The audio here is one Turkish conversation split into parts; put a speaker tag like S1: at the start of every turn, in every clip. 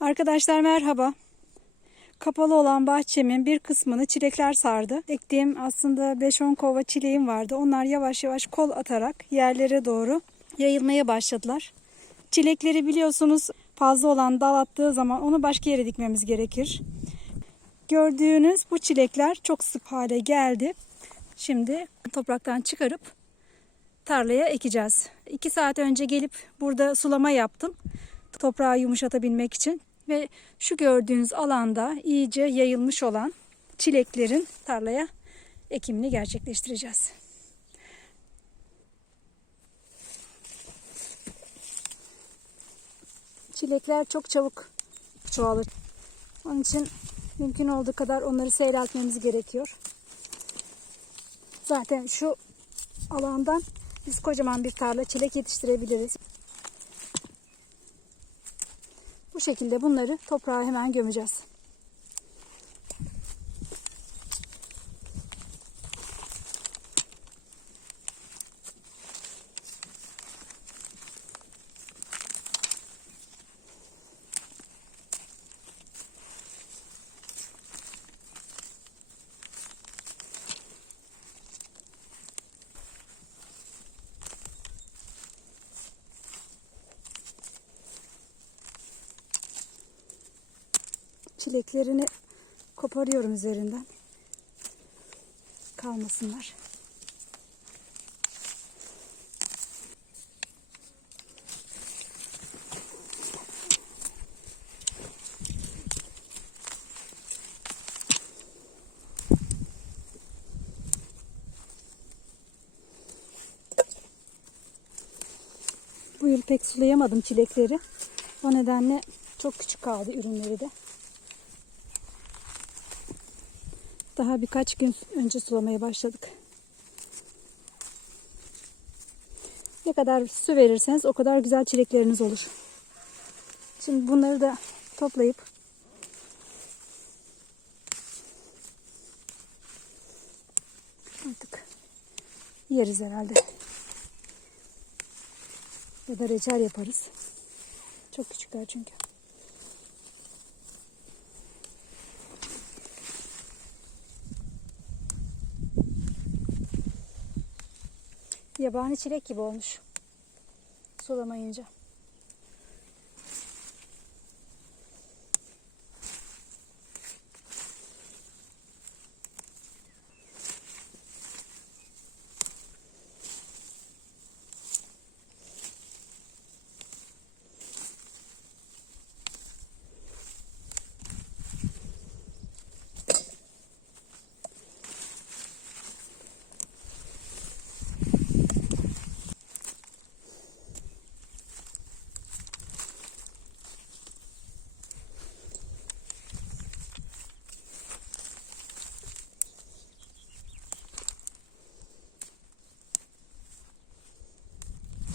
S1: Arkadaşlar merhaba. Kapalı olan bahçemin bir kısmını çilekler sardı. Ektiğim aslında 5-10 kova çileğim vardı. Onlar yavaş yavaş kol atarak yerlere doğru yayılmaya başladılar. Çilekleri biliyorsunuz fazla olan dal attığı zaman onu başka yere dikmemiz gerekir. Gördüğünüz bu çilekler çok sık hale geldi. Şimdi topraktan çıkarıp tarlaya ekeceğiz. 2 saat önce gelip burada sulama yaptım. Toprağı yumuşatabilmek için ve şu gördüğünüz alanda iyice yayılmış olan çileklerin tarlaya ekimini gerçekleştireceğiz. Çilekler çok çabuk çoğalır. Onun için mümkün olduğu kadar onları seyreltmemiz gerekiyor. Zaten şu alandan biz kocaman bir tarla çilek yetiştirebiliriz. Bu şekilde bunları toprağa hemen gömeceğiz. Çileklerini koparıyorum üzerinden. Kalmasınlar. Bu yıl pek sulayamadım çilekleri. O nedenle çok küçük kaldı ürünleri de. Daha birkaç gün önce sulamaya başladık. Ne kadar su verirseniz o kadar güzel çilekleriniz olur. Şimdi bunları da toplayıp artık yeriz herhalde. Ya da reçel yaparız. Çok küçükler çünkü. Yabani çilek gibi olmuş. Sulamayınca.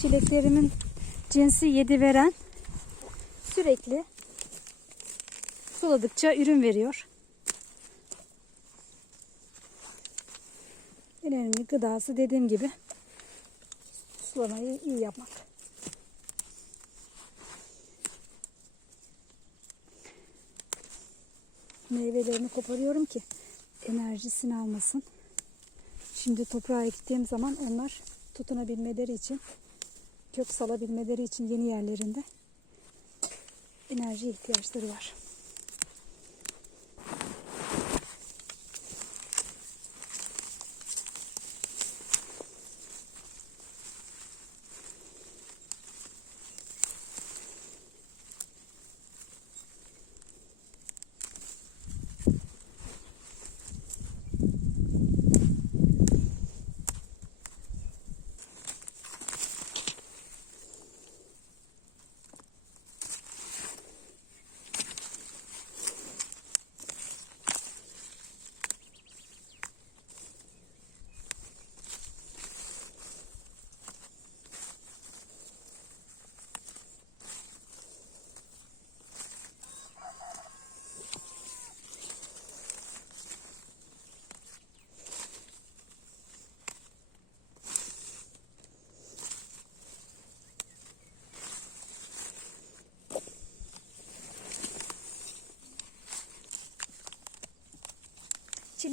S1: Çileklerimin cinsi yedi veren sürekli suladıkça ürün veriyor. En önemli gıdası dediğim gibi sulamayı iyi yapmak. Meyvelerini koparıyorum ki enerjisini almasın. Şimdi toprağa ektiğim zaman onlar tutunabilmeleri için kök salabilmeleri için yeni yerlerinde enerji ihtiyaçları var.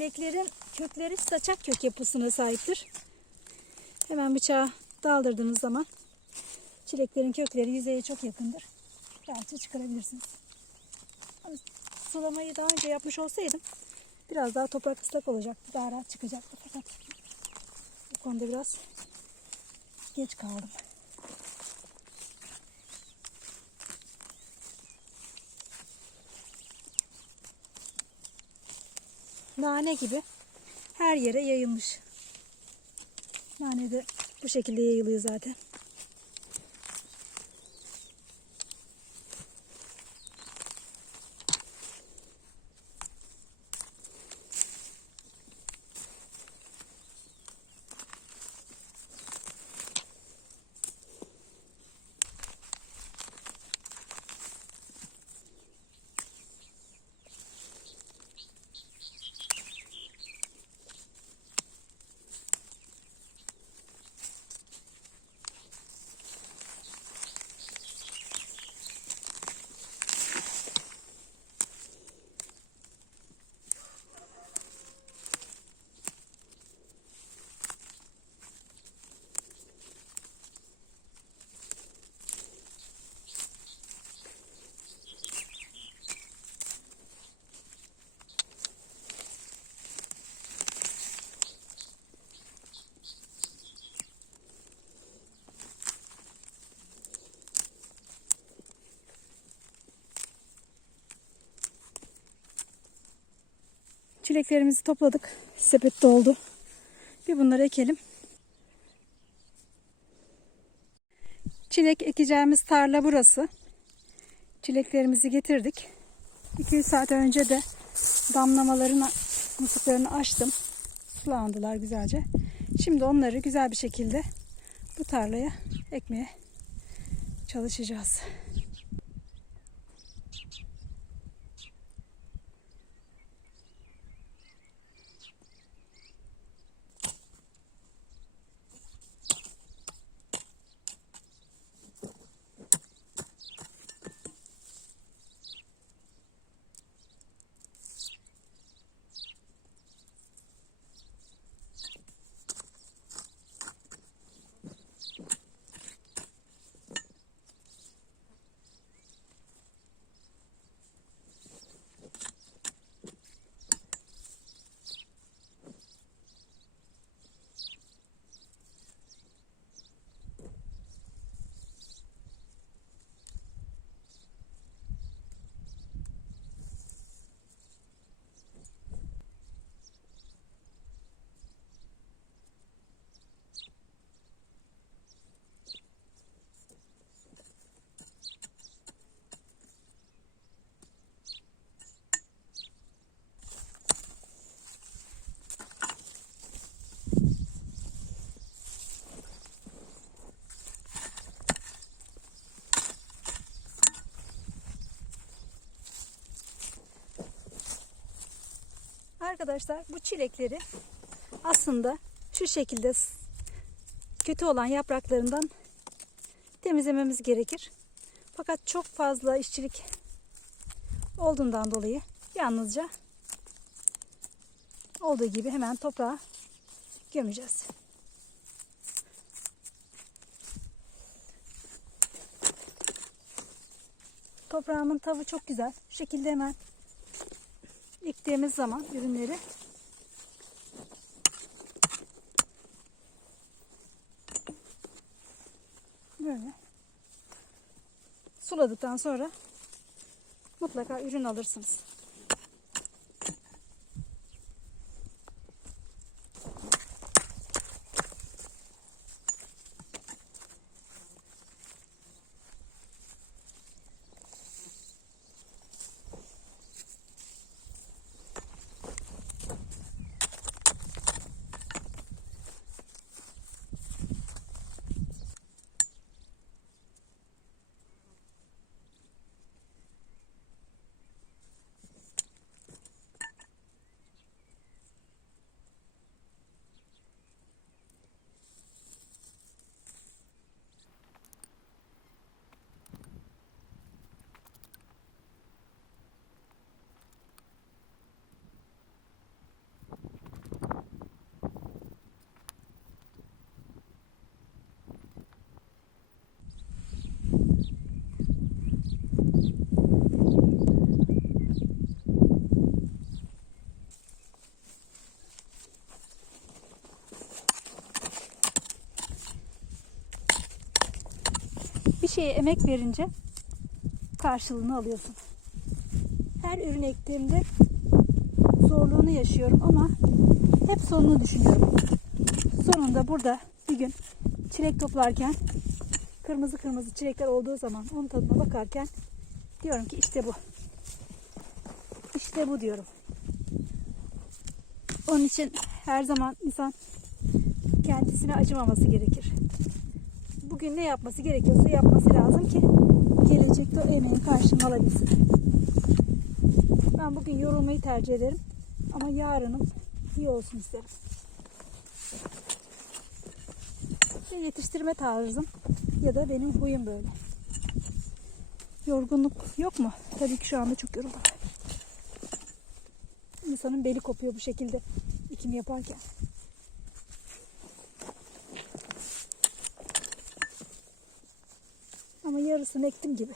S1: Çileklerin kökleri saçak kök yapısına sahiptir. Hemen bıçağı daldırdığınız zaman çileklerin kökleri yüzeye çok yakındır. Rahatça çıkarabilirsiniz. Ama Sulamayı daha önce yapmış olsaydım biraz daha toprak ıslak olacaktı. Daha rahat çıkacaktı fakat bu konuda biraz geç kaldım. Nane gibi her yere yayılmış. Nane de bu şekilde yayılıyor zaten. Çileklerimizi topladık. Sepet doldu. Bir bunları ekelim. Çilek ekeceğimiz tarla burası. Çileklerimizi getirdik. 200 saat önce de damlamaların musluklarını açtım. Sulandılar güzelce. Şimdi onları güzel bir şekilde bu tarlaya ekmeye çalışacağız. Arkadaşlar bu çilekleri aslında şu şekilde kötü olan yapraklarından temizlememiz gerekir. Fakat çok fazla işçilik olduğundan dolayı yalnızca olduğu gibi hemen toprağa gömeceğiz. Toprağımın tavı çok güzel. Şu şekilde hemen ektiğimiz zaman ürünleri böyle suladıktan sonra mutlaka ürün alırsınız. Bir şeye emek verince karşılığını alıyorsun. Her ürün ektiğimde zorluğunu yaşıyorum ama hep sonunu düşünüyorum. Sonunda burada bir gün çilek toplarken kırmızı kırmızı çilekler olduğu zaman onun tadına bakarken diyorum ki işte bu. İşte bu diyorum. Onun için her zaman insan kendisine acımaması gerekir. Bugün ne yapması gerekiyorsa yapması lazım ki gelecekte o emeğin karşılığını alabilsin. Ben bugün yorulmayı tercih ederim ama yarınım iyi olsun isterim. Ve yetiştirme tarzım ya da benim huyum böyle. Yorgunluk yok mu? Tabii ki şu anda çok yoruldum. İnsanın beli kopuyor bu şekilde ekim yaparken. Ama yarısını ektim gibi.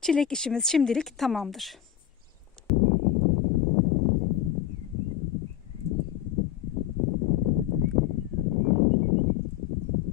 S1: Çilek işimiz şimdilik tamamdır.